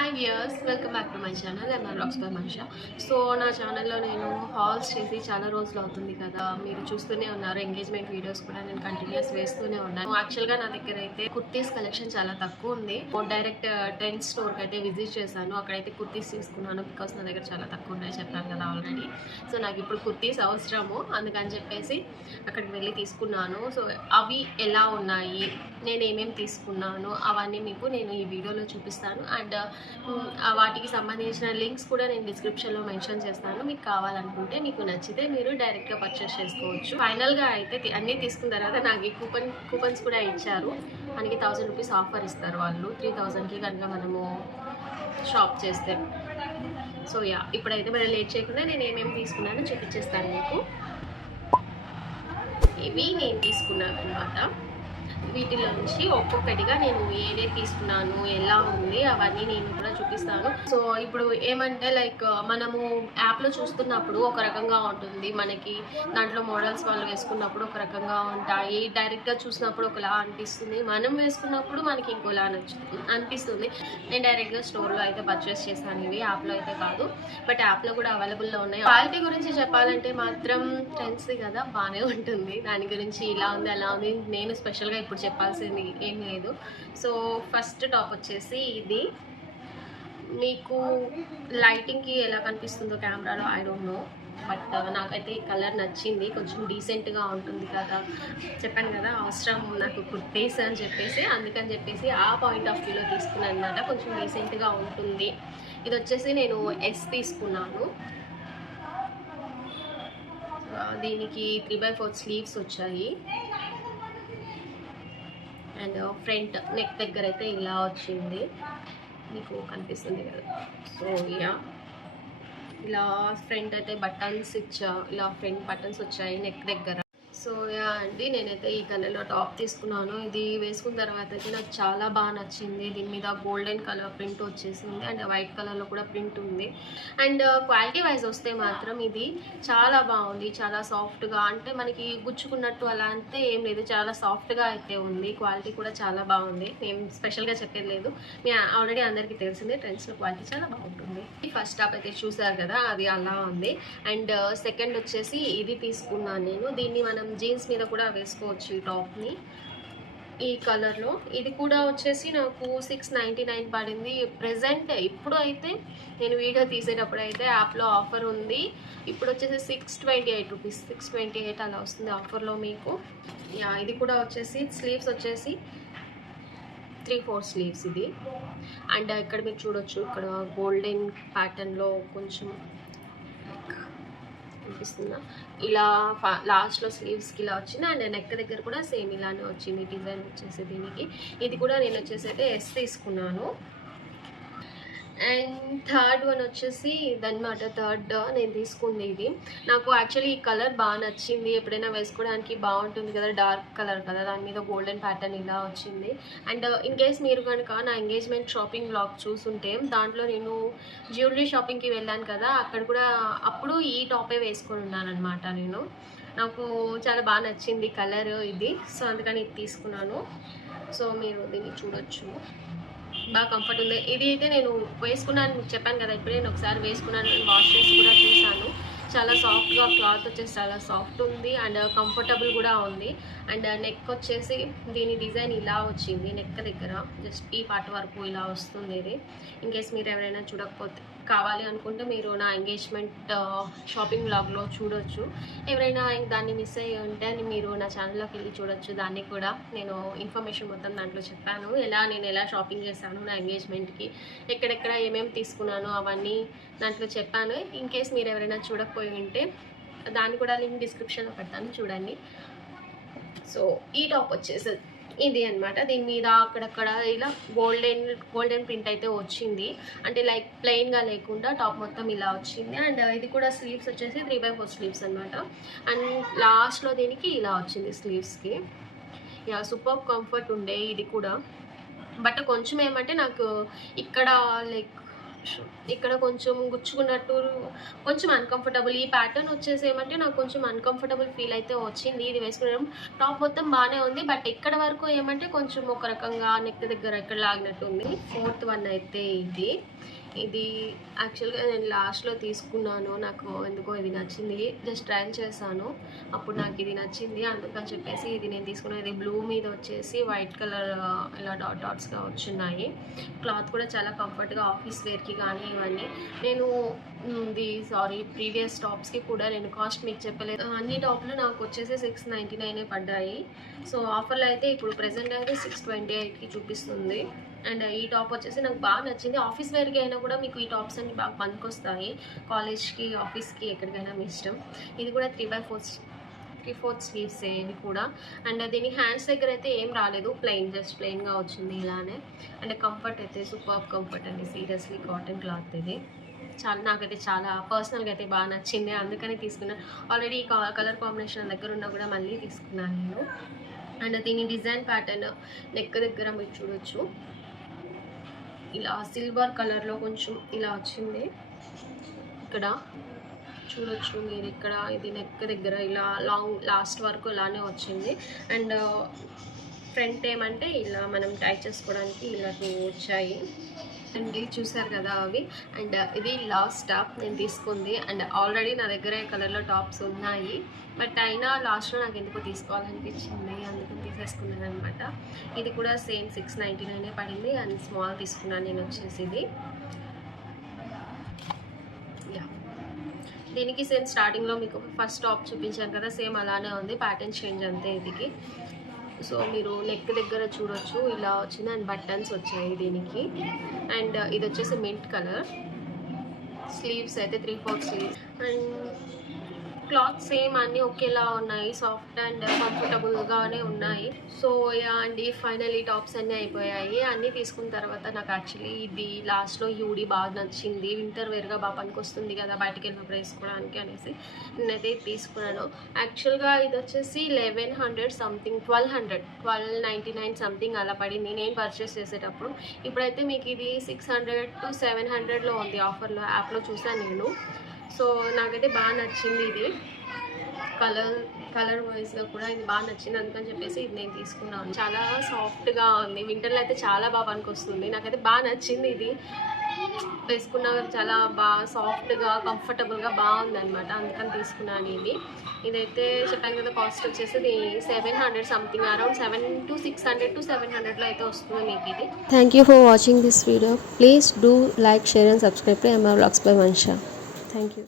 Hi viewers, welcome back to my channel M R blogs by Manisha. So నా ఛానల్లో నేను halls చేసి చాలా రోజులు అవుతుంది కదా, మీరు చూస్తూనే ఉన్నారు. ఎంగేజ్మెంట్ వీడియోస్ కూడా నేను కంటిన్యూస్ వేస్తూనే ఉన్నాను. యాక్చువల్గా నా దగ్గర అయితే కుర్తీస్ కలెక్షన్ చాలా తక్కువ ఉంది. డైరెక్ట్ ట్రెండ్ స్టోర్కి అయితే విజిట్ చేశాను. అక్కడైతే కుర్తీస్ తీసుకున్నాను బికాస్ నా దగ్గర చాలా తక్కువ ఉన్నాయి, చెప్పాను కదా ఆల్రెడీ. సో నాకు ఇప్పుడు కుర్తీస్ అవసరము, అందుకని చెప్పేసి అక్కడికి వెళ్ళి తీసుకున్నాను. సో అవి ఎలా ఉన్నాయి, నేను ఏమేమి తీసుకున్నాను అవన్నీ మీకు నేను ఈ వీడియోలో చూపిస్తాను. అండ్ వాటికి సంబంధించిన లింక్స్ కూడా నేను డిస్క్రిప్షన్లో మెన్షన్ చేస్తాను. మీకు కావాలనుకుంటే, మీకు నచ్చితే మీరు డైరెక్ట్గా పర్చేస్ చేసుకోవచ్చు. ఫైనల్గా అయితే అన్నీ తీసుకున్న తర్వాత నాకు ఈ కూపన్స్ కూడా ఇచ్చారు. మనకి 1000 రూపీస్ ఆఫర్ ఇస్తారు వాళ్ళు 3000కి కనుక మనము షాప్ చేస్తే. సో ఇప్పుడైతే మరి లేట్ చేయకుండా నేను ఏమేమి తీసుకున్నానో చూపించేస్తాను మీకు. ఇవి నేను తీసుకున్నాను అనమాట. వీటిలో నుంచి ఒక్కొక్కటిగా నేను ఏదే తీసుకున్నాను, ఎలా ఉంది అవన్నీ నేను కూడా చూపిస్తాను. సో ఇప్పుడు ఏమంటే లైక్ మనము యాప్లో చూస్తున్నప్పుడు ఒక రకంగా ఉంటుంది, మనకి దాంట్లో మోడల్స్ వాళ్ళు వేసుకున్నప్పుడు ఒక రకంగా ఉంటాయి, డైరెక్ట్గా చూసినప్పుడు ఒకలా అనిపిస్తుంది, మనం వేసుకున్నప్పుడు మనకి ఇంకోలా అనిపిస్తుంది. నేను డైరెక్ట్గా స్టోర్లో అయితే పర్చేస్ చేశాను, ఇవి యాప్లో అయితే కాదు. బట్ యాప్లో కూడా అవైలబుల్లో ఉన్నాయి. క్వాలిటీ గురించి చెప్పాలంటే మాత్రం ట్రెండ్స్ కదా, బాగానే ఉంటుంది. దాని గురించి ఇలా ఉంది అలా ఉంది నేను స్పెషల్గా ఇప్పుడు చెప్పాల్సింది ఏం లేదు. సో ఫస్ట్ టాప్ వచ్చేసి ఇది. మీకు లైటింగ్కి ఎలా కనిపిస్తుందో కెమెరాలో ఐ డోంట్ నో, బట్ నాకైతే ఈ కలర్ నచ్చింది. కొంచెం డీసెంట్గా ఉంటుంది కదా, చెప్పాను కదా అవసరం నాకు కుర్తీస్ అని చెప్పేసి, అందుకని చెప్పేసి ఆ పాయింట్ ఆఫ్ వ్యూలో తీసుకున్నాను అనమాట. కొంచెం డీసెంట్గా ఉంటుంది. ఇది వచ్చేసి నేను ఎస్ తీసుకున్నాను. దీనికి 3/4 స్లీవ్స్ వచ్చాయి. అండ్ ఫ్రంట్ నెక్ దగ్గర అయితే ఇలా వచ్చింది, మీకు కనిపిస్తుంది కదా. సో ఇలా ఫ్రంట్ అయితే బటన్స్ ఇలా ఫ్రంట్ బటన్స్ వచ్చాయి నెక్ దగ్గర. సో అండి, నేనైతే ఈ కలర్లో టాప్ తీసుకున్నాను. ఇది వేసుకున్న తర్వాత అయితే నాకు చాలా బాగా నచ్చింది. దీని మీద గోల్డెన్ కలర్ ప్రింట్ వచ్చేసింది అండ్ వైట్ కలర్లో కూడా ప్రింట్ ఉంది. అండ్ క్వాలిటీ వైజ్ వస్తే మాత్రం ఇది చాలా బాగుంది, చాలా సాఫ్ట్గా, అంటే మనకి గుచ్చుకున్నట్టు అలా అంతే ఏం లేదు, చాలా సాఫ్ట్గా అయితే ఉంది. క్వాలిటీ కూడా చాలా బాగుంది, నేను స్పెషల్గా చెప్పేది లేదు, మీ ఆల్రెడీ అందరికీ తెలిసిందే ట్రెండ్స్లో క్వాలిటీ చాలా బాగుంటుంది. ఫస్ట్ టాప్ అయితే చూసారు కదా, అది అలా ఉంది. అండ్ సెకండ్ వచ్చేసి ఇది తీసుకున్నాను నేను. దీన్ని మనం జీన్స్ మీద కూడా వేసుకోవచ్చు ఈ టాప్ని, ఈ కలర్లో. ఇది కూడా వచ్చేసి నాకు 699 పడింది ప్రెజెంట్. ఇప్పుడు అయితే నేను వీడియో తీసేటప్పుడు అయితే యాప్లో ఆఫర్ ఉంది. ఇప్పుడు వచ్చేసి 628 రూపీస్, 628 అలా వస్తుంది ఆఫర్లో మీకు. ఇది కూడా వచ్చేసి స్లీవ్స్ వచ్చేసి 3/4 స్లీవ్స్ ఇది. అండ్ ఇక్కడ మీరు చూడొచ్చు, ఇక్కడ గోల్డెన్ ప్యాటర్న్లో కొంచెం అనిపిస్తుందా, ఇలా లాస్ట్లో స్లీవ్స్కి ఇలా వచ్చింది. అండ్ నెక్ దగ్గర కూడా సేమ్ ఇలానే వచ్చింది డిజైన్ వచ్చేసి దీనికి. ఇది కూడా నేను వచ్చేసి అయితే ఎస్ తీసుకున్నాను. అండ్ థర్డ్ వన్ వచ్చేసి ఇదన్నమాట. థర్డ్ నేను తీసుకుంది ఇది. నాకు యాక్చువల్లీ ఈ కలర్ బాగా నచ్చింది, ఎప్పుడైనా వేసుకోవడానికి బాగుంటుంది కదా, డార్క్ కలర్ కదా, దాని మీద గోల్డెన్ ప్యాటర్న్ ఇలా వచ్చింది. అండ్ ఇన్ కేస్ మీరు కనుక నా ఎంగేజ్మెంట్ షాపింగ్ బ్లాగ్ చూసుంటే, దాంట్లో నేను జ్యువెలరీ షాపింగ్కి వెళ్ళాను కదా, అక్కడ కూడా అప్పుడు ఈ టాపే వేసుకొని ఉన్నాను అనమాట నేను. నాకు చాలా బాగా నచ్చింది కలర్ ఇది, సో అందుకని ఇది తీసుకున్నాను. సో మీరు దీన్ని చూడొచ్చు, బాగా కంఫర్ట్ ఉంది. ఇది అయితే నేను వేసుకున్నాను, మీకు చెప్పాను కదా, ఇప్పుడే నేను ఒకసారి వేసుకున్నాను, వాష్ చేసి కూడా చూసాను. చాలా సాఫ్ట్గా, క్లాత్ వచ్చేసి చాలా సాఫ్ట్ ఉంది అండ్ కంఫర్టబుల్ కూడా ఉంది. అండ్ నెక్ వచ్చేసి దీని డిజైన్ ఇలా వచ్చింది, నెక్ దగ్గర జస్ట్ ఈ పార్ట్ వరకు ఇలా వస్తుంది ఇది. ఇన్ కేస్ మీరు ఎవరైనా చూడకపోతే, కావాలి అనుకుంటే మీరు నా ఎంగేజ్మెంట్ షాపింగ్ బ్లాగ్లో చూడొచ్చు. ఎవరైనా దాన్ని మిస్ అయ్యి ఉంటే మీరు నా ఛానల్లోకి వెళ్ళి చూడొచ్చు. దాన్ని కూడా నేను ఇన్ఫర్మేషన్ మొత్తం దాంట్లో చెప్పాను, నేను ఎలా షాపింగ్ చేశాను నా ఎంగేజ్మెంట్కి, ఎక్కడెక్కడ ఏమేమి తీసుకున్నాను అవన్నీ దాంట్లో చెప్పాను. ఇన్ కేస్ మీరు ఎవరైనా చూడకపోయి ఉంటే దాన్ని కూడా లింక్ డిస్క్రిప్షన్లో పెడతాను, చూడండి. సో ఈ టాప్ వచ్చేసి ఇది అనమాట. దీని మీద అక్కడక్కడ ఇలా గోల్డెన్ ప్రింట్ అయితే వచ్చింది, అంటే లైక్ ప్లెయిన్గా లేకుండా టాప్ మొత్తం ఇలా వచ్చింది. అండ్ ఇది కూడా స్లీవ్స్ వచ్చేసి 3/4 స్లీవ్స్ అనమాట. అండ్ లాస్ట్లో దీనికి ఇలా వచ్చింది స్లీవ్స్కి. సూపర్ కంఫర్ట్ ఉండే ఇది కూడా. బట్ కొంచెం ఏమంటే నాకు ఇక్కడ లైక్ ఇక్కడ కొంచెం గుచ్చుకున్నట్టు కొంచెం అన్‌కంఫర్టబుల్. ఈ ప్యాటర్న్ వచ్చేసి ఏమంటే నాకు కొంచెం అన్‌కంఫర్టబుల్ ఫీల్ అయితే వచ్చింది. ఇది వేసుకునడం టాప్ మొత్తం బానే ఉంది. బట్ ఇక్కడ వరకు ఏమంటే కొంచెం ఒక రకంగా నెక్ దగ్గర ఇక్కడ లాగినట్టుంది. ఫోర్త్ వన్ అయితే ఇది. ఇది యాక్చువల్‌గా నేను లాస్ట్‌లో తీసుకున్నాను. నాకు ఎందుకో ఇది నచ్చింది. జస్ట్ ట్రయల్ చేశాను. అప్పుడు నాకు ఇది నచ్చింది. అందుకని చెప్పేసి ఇది నేను తీసుకున్నాను. ఇది బ్లూ మీద వచ్చేసి వైట్ కలర్ ఇలా డాట్స్‌గా వచ్చున్నాయి. క్లాత్ కూడా చాలా కంఫర్ట్‌గా ఆఫీస్ వేర్‌కి కానీ ఇవన్నీ. నేను ప్రీవియస్ టాప్స్‌కి కూడా నేను కాస్ట్ మీకు చెప్పలేదు. అన్ని టాప్‌లు నాకు వచ్చేసి 699 పడ్డాయి. సో ఆఫర్‌లో అయితే ఇప్పుడు ప్రెజెంట్ అయితే 628కి చూపిస్తుంది. అండ్ ఈ టాప్ వచ్చేసి నాకు బాగా నచ్చింది. ఆఫీస్ వేర్‌కి అయినా కూడా మీకు ఈ టాప్స్ అన్ని బాగా పనికొస్తాయి. కాలేజ్‌కి, ఆఫీస్‌కి ఎక్కడికైనా మీ ఇష్టం. ఇది కూడా 3/4 స్లీవ్సే ఇది కూడా. అండ్ దీని హ్యాండ్స్ దగ్గర అయితే ఏం రాలేదు, జస్ట్ ప్లెయిన్గా వచ్చింది ఇలానే. అండ్ కంఫర్ట్ అయితే సూపర్ కంఫర్ట్ అండి, సీరియస్లీ కాటన్ క్లాత్ ఇది. నాకైతే చాలా పర్సనల్గా అయితే బాగా నచ్చింది, అందుకని తీసుకున్నాను. ఆల్రెడీ కలర్ కాంబినేషన్ దగ్గర ఉన్నా కూడా మళ్ళీ తీసుకున్నాను నేను. అండ్ దీని డిజైన్ ప్యాటర్న్ నెక్ దగ్గర మీరు చూడొచ్చు, ఇలా సిల్వర్ కలర్లో కొంచెం ఇలా వచ్చింది. ఇక్కడ చూడొచ్చు మీరు, ఇక్కడ ఇది నెక్ దగ్గర ఇలా లాస్ట్ వరకు ఇలానే వచ్చింది. అండ్ ఫ్రంట్ ఏమంటే ఇలా మనం టై చేసుకోవడానికి ఇలా వచ్చాయి. అండ్ చూసారు కదా అవి. అండ్ ఇది లాస్ట్ టాప్ నేను తీసుకుంది. అండ్ ఆల్రెడీ నా దగ్గర ఈ కలర్లో టాప్స్ ఉన్నాయి, బట్ అయినా లాస్ట్లో నాకు ఎందుకో తీసుకోవాలనిపించింది, అందుకని తీసేసుకున్నాను అనమాట. ఇది కూడా సేమ్ 699 పడింది. అండ్ స్మాల్ తీసుకున్నాను నేను వచ్చేసి ఇది. దీనికి సేమ్ స్టార్టింగ్లో మీకు ఫస్ట్ టాప్ చూపించాను కదా, సేమ్ అలానే ఉంది, ప్యాటర్న్ చేంజ్ అంతే ఇదికి. సో మీరు నెక్ దగ్గర చూడొచ్చు ఇలా వచ్చింది. అండ్ బటన్స్ వచ్చాయి దీనికి. అండ్ ఇది వచ్చేసి మింట్ కలర్. స్లీవ్స్ అయితే 3/4 స్లీవ్స్. అండ్ క్లాత్ సేమ్ అన్నీ ఒకేలా ఉన్నాయి, సాఫ్ట్ అండ్ కంఫర్టబుల్గానే ఉన్నాయి. సో అండి ఫైనల్లీ టాప్స్ అన్నీ అయిపోయాయి. అన్నీ తీసుకున్న తర్వాత నాకు యాక్చువల్లీ ఇది లాస్ట్లో యూడీ బాగా నచ్చింది. వింటర్ వేర్గా బాగా పనికొస్తుంది కదా బయటకు వెళ్ళినప్పుడు వేసుకోవడానికి అనేసి నేనైతే తీసుకున్నాను. యాక్చువల్గా ఇది వచ్చేసి 1100 సంథింగ్, 1299 సంథింగ్ అలా పడింది నేను పర్చేస్ చేసేటప్పుడు. ఇప్పుడైతే మీకు ఇది 600 to 700లో ఉంది ఆఫర్లో, యాప్లో చూసాను నేను. సో నాకైతే బాగా నచ్చింది ఇది. కలర్ వైజ్గా కూడా ఇది బాగా నచ్చింది, అందుకని చెప్పేసి ఇది నేను తీసుకున్నాను. చాలా సాఫ్ట్గా ఉంది, వింటర్లో అయితే చాలా బాగా పనికొస్తుంది. నాకైతే బాగా నచ్చింది ఇది. వేసుకున్నా చాలా బాగా సాఫ్ట్గా కంఫర్టబుల్గా బాగుందనమాట, అందుకని తీసుకున్నాను ఇది. ఇదైతే చెప్పాను కదా, కాస్ట్ వచ్చేసి 700 సంథింగ్, అరౌండ్ 600 to 700లో అయితే వస్తుంది మీకు ఇది. Thank you for watching this video. Please do like, share and subscribe to MR Vlogs by Mansha. Thank you.